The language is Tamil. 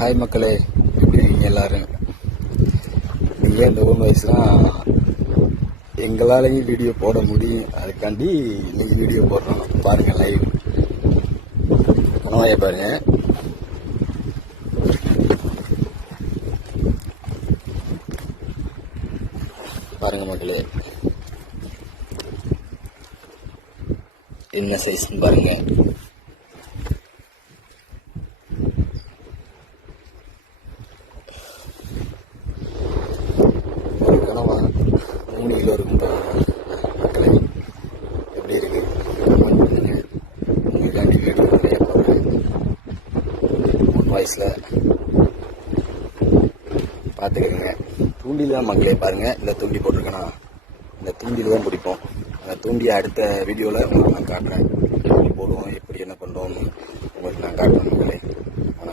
ஹாய் மக்களே, எப்படி இருக்கீங்க எல்லாரும்? நீங்கள் இந்த ஓன் வயசுலாம் எங்களாலையும் வீடியோ போட முடியும், அதுக்காண்டி இன்னைக்கு வீடியோ போடுறோம். பாருங்க, லைவ் கனவாயை பாருங்க. பாருங்க மக்களே, என்ன சைஸ் பாருங்க. கனவா 3 கிலோ இருக்கும் மக்களே. எப்படி இருக்கு கமெண்ட் பண்ணுங்க. உங்களுக்காண்டி வீடியோ நிறைய போடுறேன். வாய்ஸில் பார்த்துக்கோங்க. தூண்டில் தான் மக்களே. பாருங்க, இந்த தூண்டி போட்டிருக்கேன்னா இந்த தூண்டில் தான் பிடிப்போம். அந்த தூண்டியை அடுத்த வீடியோவில் உங்களுக்கு நான் காட்டுறேன். எப்படி போடுவோம், எப்படி என்ன பண்ணுறோம்னு உங்களுக்கு நான் காட்டுறேன் மக்களே.